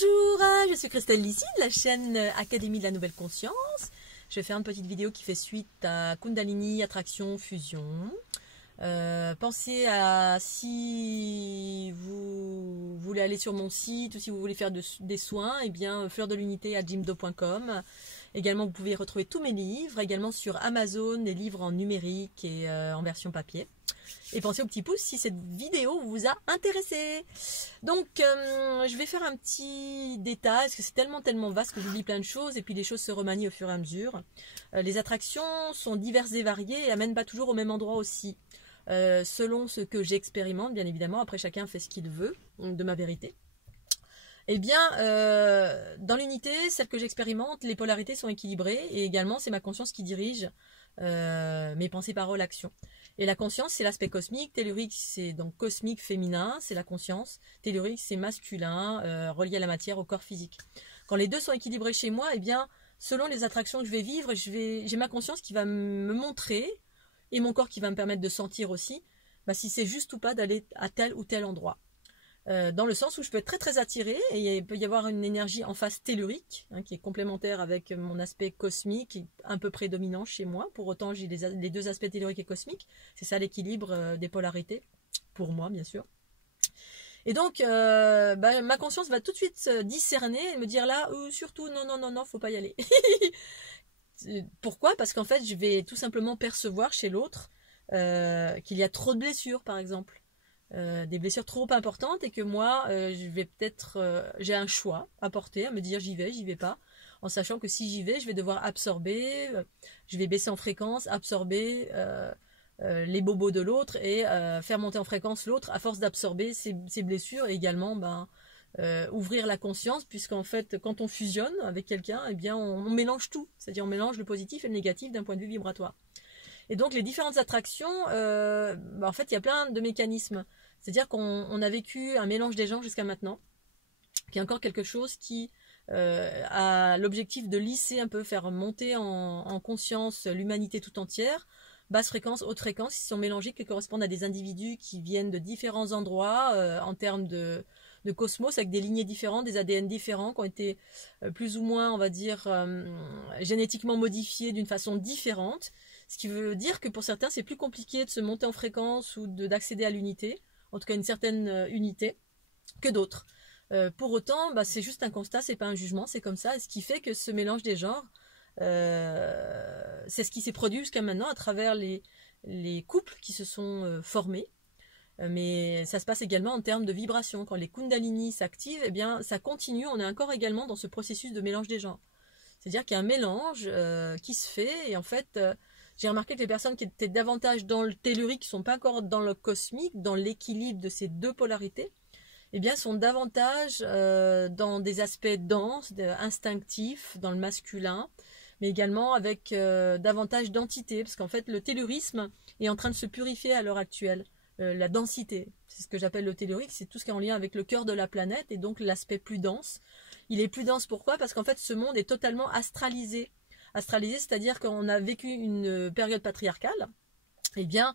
Bonjour, je suis Christelle Lissi de la chaîne Académie de la Nouvelle Conscience. Je vais faire une petite vidéo qui fait suite à Kundalini, Attraction, Fusion. Pensez à, si vous voulez aller sur mon site ou si vous voulez faire des soins, eh bien fleurdelunité@jimdo.com. Également, vous pouvez retrouver tous mes livres, également sur Amazon, des livres en numérique et en version papier. Et pensez au petit pouce si cette vidéo vous a intéressé. Donc, je vais faire un petit détail, parce que c'est tellement vaste que j'oublie plein de choses, et puis les choses se remanient au fur et à mesure. Les attractions sont diverses et variées, et amènent pas toujours au même endroit aussi. Selon ce que j'expérimente, bien évidemment, après chacun fait ce qu'il veut, de ma vérité. Eh bien, dans l'unité, celle que j'expérimente, les polarités sont équilibrées, et également c'est ma conscience qui dirige mes pensées, paroles, actions. Et la conscience, c'est l'aspect cosmique. Tellurique, c'est donc cosmique féminin, c'est la conscience. Tellurique, c'est masculin, relié à la matière, au corps physique. Quand les deux sont équilibrés chez moi, eh bien, selon les attractions que je vais vivre, j'ai ma conscience qui va me montrer, et mon corps qui va me permettre de sentir aussi, si c'est juste ou pas d'aller à tel ou tel endroit. Dans le sens où je peux être très attirée, et il peut y avoir une énergie en face tellurique, qui est complémentaire avec mon aspect cosmique, qui est un peu prédominant chez moi. Pour autant, j'ai les deux aspects telluriques et cosmiques. C'est ça l'équilibre des polarités, pour moi bien sûr. Et donc, ma conscience va tout de suite discerner et me dire là, surtout non, faut pas y aller. Pourquoi? Parce qu'en fait, je vais tout simplement percevoir chez l'autre qu'il y a trop de blessures, par exemple. Des blessures trop importantes, et que moi je vais peut-être j'ai un choix à porter, à me dire j'y vais pas, en sachant que si j'y vais, je vais devoir absorber, je vais baisser en fréquence, absorber les bobos de l'autre, et faire monter en fréquence l'autre à force d'absorber ces blessures, et également ouvrir la conscience, puisqu'en fait quand on fusionne avec quelqu'un, eh bien on mélange tout, c'est-à-dire on mélange le positif et le négatif d'un point de vue vibratoire. Et donc les différentes attractions, en fait il y a plein de mécanismes. C'est-à-dire qu'on a vécu un mélange des genres jusqu'à maintenant, qui est encore quelque chose qui a l'objectif de lisser un peu, faire monter en conscience l'humanité tout entière. Basse fréquence, haute fréquence, qui sont mélangés, qui correspondent à des individus qui viennent de différents endroits en termes de cosmos, avec des lignées différentes, des ADN différents, qui ont été plus ou moins, on va dire, génétiquement modifiés d'une façon différente. Ce qui veut dire que pour certains, c'est plus compliqué de se monter en fréquence ou d'accéder à l'unité, en tout cas une certaine unité, que d'autres. Pour autant, c'est juste un constat, c'est pas un jugement, c'est comme ça. Et ce qui fait que ce mélange des genres, c'est ce qui s'est produit jusqu'à maintenant à travers les couples qui se sont formés. Mais ça se passe également en termes de vibration. Quand les Kundalini s'activent, eh bien, ça continue. On est encore également dans ce processus de mélange des genres. C'est-à-dire qu'il y a un mélange qui se fait, et en fait, j'ai remarqué que les personnes qui étaient davantage dans le tellurique, qui ne sont pas encore dans le cosmique, dans l'équilibre de ces deux polarités, eh bien, sont davantage dans des aspects denses, instinctifs, dans le masculin, mais également avec davantage d'entité, parce qu'en fait, le tellurisme est en train de se purifier à l'heure actuelle. La densité, c'est ce que j'appelle le tellurique, c'est tout ce qui est en lien avec le cœur de la planète, et donc l'aspect plus dense. Il est plus dense, pourquoi? Parce qu'en fait, ce monde est totalement astralisé. Astralisé, c'est-à-dire qu'on a vécu une période patriarcale. Eh bien,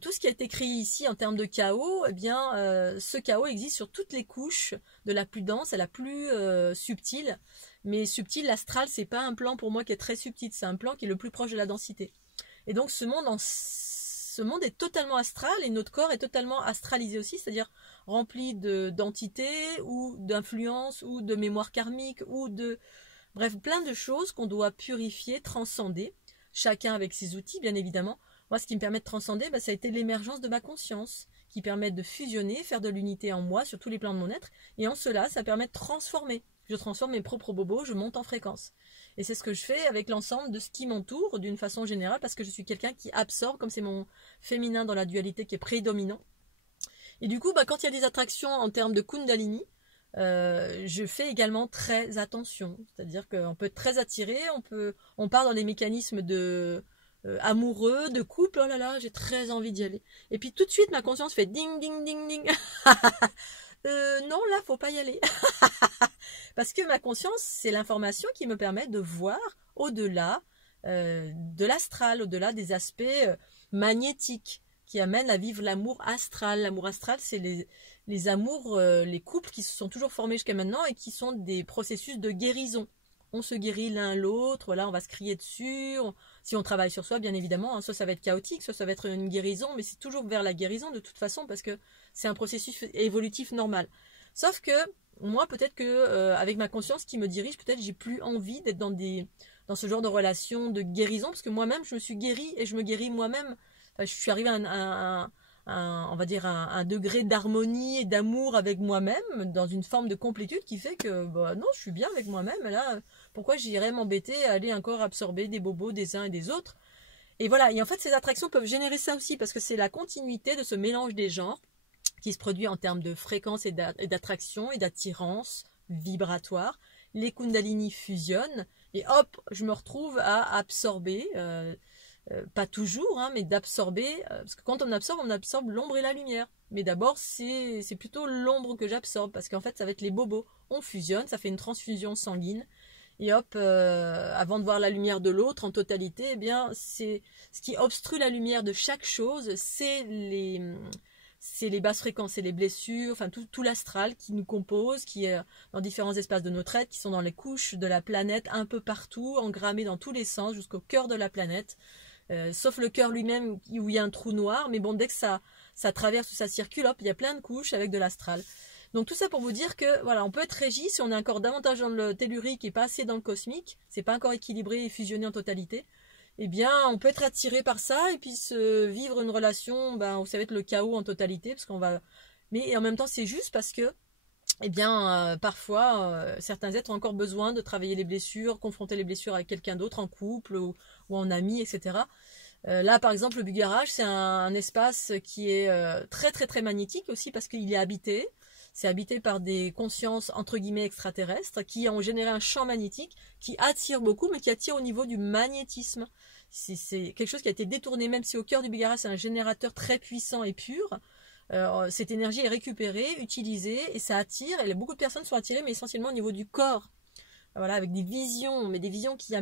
tout ce qui a été créé ici en termes de chaos, eh bien, ce chaos existe sur toutes les couches, de la plus dense à la plus subtile. Mais subtil, l'astral, c'est pas un plan pour moi qui est très subtil, c'est un plan qui est le plus proche de la densité. Et donc, ce monde est totalement astral, et notre corps est totalement astralisé aussi, c'est-à-dire rempli d'entités ou d'influences ou de mémoires karmiques ou de... Bref, plein de choses qu'on doit purifier, transcender, chacun avec ses outils, bien évidemment. Moi, ce qui me permet de transcender, ça a été l'émergence de ma conscience, qui permet de fusionner, faire de l'unité en moi, sur tous les plans de mon être, et en cela, ça permet de transformer. Je transforme mes propres bobos, je monte en fréquence. Et c'est ce que je fais avec l'ensemble de ce qui m'entoure, d'une façon générale, parce que je suis quelqu'un qui absorbe, comme c'est mon féminin dans la dualité qui est prédominant. Et du coup, quand il y a des attractions en termes de Kundalini, je fais également très attention, c'est-à-dire qu'on peut être très attiré, on part dans des mécanismes de amoureux, de couple, oh là là, j'ai très envie d'y aller. Et puis tout de suite, ma conscience fait ding, ding, ding, ding. Non, là, faut pas y aller. Parce que ma conscience, c'est l'information qui me permet de voir au-delà de l'astral, au-delà des aspects magnétiques qui amènent à vivre l'amour astral. L'amour astral, c'est les amours, les couples qui se sont toujours formés jusqu'à maintenant et qui sont des processus de guérison. On se guérit l'un l'autre, voilà, on va se crier dessus, si on travaille sur soi, bien évidemment, hein, soit ça va être chaotique, soit ça va être une guérison, mais c'est toujours vers la guérison de toute façon, parce que c'est un processus évolutif normal. Sauf que, moi, peut-être que, avec ma conscience qui me dirige, peut-être j'ai plus envie d'être dans ce genre de relation de guérison, parce que moi-même, je me suis guérie, et je me guéris moi-même. Enfin, je suis arrivée à on va dire un degré d'harmonie et d'amour avec moi-même, dans une forme de complétude qui fait que, bah, non, je suis bien avec moi-même, là, pourquoi j'irais m'embêter à aller encore absorber des bobos des uns et des autres? Et voilà, et en fait, ces attractions peuvent générer ça aussi, parce que c'est la continuité de ce mélange des genres, qui se produit en termes de fréquence et d'attraction et d'attirance vibratoire. Les kundalini fusionnent, et hop, je me retrouve à absorber, pas toujours, hein, mais d'absorber, parce que quand on absorbe l'ombre et la lumière. Mais d'abord, c'est plutôt l'ombre que j'absorbe, parce qu'en fait, ça va être les bobos. On fusionne, ça fait une transfusion sanguine, et hop, avant de voir la lumière de l'autre en totalité, eh bien, c'est ce qui obstrue la lumière de chaque chose, c'est les basses fréquences, c'est les blessures, enfin tout l'astral qui nous compose, qui est dans différents espaces de notre être, qui sont dans les couches de la planète, un peu partout, engrammés dans tous les sens, jusqu'au cœur de la planète. Sauf le cœur lui-même où il y a un trou noir, mais bon, dès que ça traverse ou ça circule, hop, il y a plein de couches avec de l'astral. Donc tout ça pour vous dire que voilà, on peut être régi si on est encore davantage dans le tellurique et pas assez dans le cosmique, c'est pas encore équilibré et fusionné en totalité. Eh bien, on peut être attiré par ça et puis vivre une relation, où ça va être le chaos en totalité, parce qu'on va. Mais en même temps, c'est juste parce que, eh bien, parfois, certains êtres ont encore besoin de travailler les blessures, confronter les blessures avec quelqu'un d'autre en couple ou en ami, etc. Là, par exemple, le Bugarage, c'est un espace qui est très très très magnétique aussi parce qu'il est habité. C'est habité par des consciences entre guillemets extraterrestres qui ont généré un champ magnétique qui attire beaucoup, mais qui attire au niveau du magnétisme. C'est quelque chose qui a été détourné, même si au cœur du Bugarage, c'est un générateur très puissant et pur. Cette énergie est récupérée, utilisée, et ça attire. Et beaucoup de personnes sont attirées, mais essentiellement au niveau du corps. Voilà, avec des visions, mais des visions qui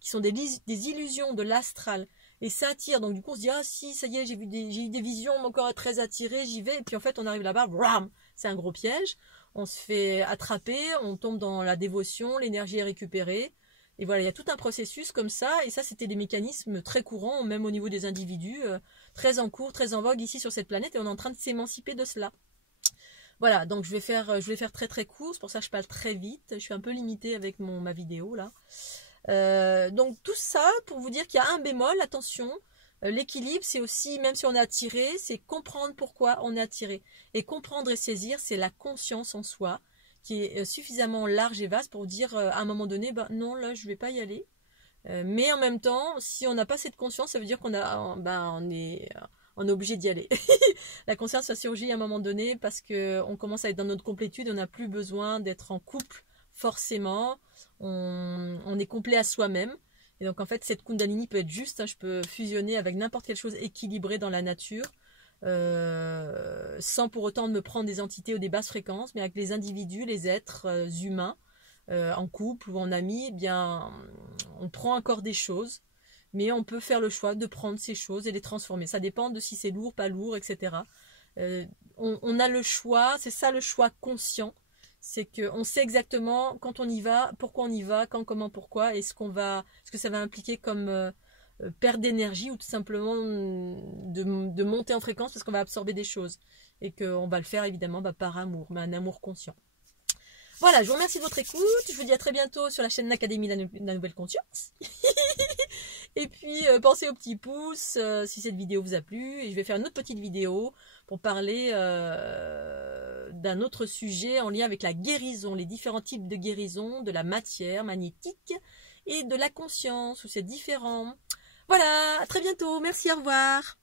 sont des illusions de l'astral. Et ça attire, donc du coup on se dit, ah si, ça y est, j'ai eu des visions, mon corps est très attiré, j'y vais, et puis en fait on arrive là-bas, bram, c'est un gros piège, on se fait attraper, on tombe dans la dévotion, l'énergie est récupérée, et voilà, il y a tout un processus comme ça, et ça c'était des mécanismes très courants, même au niveau des individus, très en cours, très en vogue ici sur cette planète, et on est en train de s'émanciper de cela. Voilà, donc je vais faire très très court, c'est pour ça que je parle très vite, je suis un peu limitée avec ma vidéo là. Donc tout ça pour vous dire qu'il y a un bémol, attention, l'équilibre c'est aussi, même si on est attiré, c'est comprendre pourquoi on est attiré. Et comprendre et saisir, c'est la conscience en soi, qui est suffisamment large et vaste pour dire à un moment donné, non là je vais pas y aller. Mais en même temps, si on n'a pas cette conscience, ça veut dire on est obligé d'y aller. La conscience ça surgit à un moment donné parce qu'on commence à être dans notre complétude, on n'a plus besoin d'être en couple forcément, on est complet à soi-même. Et donc en fait cette Kundalini peut être juste, hein, je peux fusionner avec n'importe quelle chose équilibrée dans la nature, sans pour autant me prendre des entités ou des basses fréquences, mais avec les individus, les êtres humains, en couple ou en amis, eh bien on prend encore des choses, mais on peut faire le choix de prendre ces choses et les transformer. Ça dépend de si c'est lourd, pas lourd, etc. On a le choix, c'est ça le choix conscient. C'est qu'on sait exactement quand on y va, pourquoi on y va, quand, comment, pourquoi, et ce que ça va impliquer comme perte d'énergie ou tout simplement de monter en fréquence parce qu'on va absorber des choses. Et qu'on va le faire évidemment par amour, mais un amour conscient. Voilà, je vous remercie de votre écoute. Je vous dis à très bientôt sur la chaîne l'Académie de la Nouvelle Conscience. Et puis, pensez au petit pouce si cette vidéo vous a plu. Et je vais faire une autre petite vidéo pour parler d'un autre sujet en lien avec la guérison, les différents types de guérison, de la matière magnétique et de la conscience, où c'est différent. Voilà, à très bientôt. Merci, au revoir.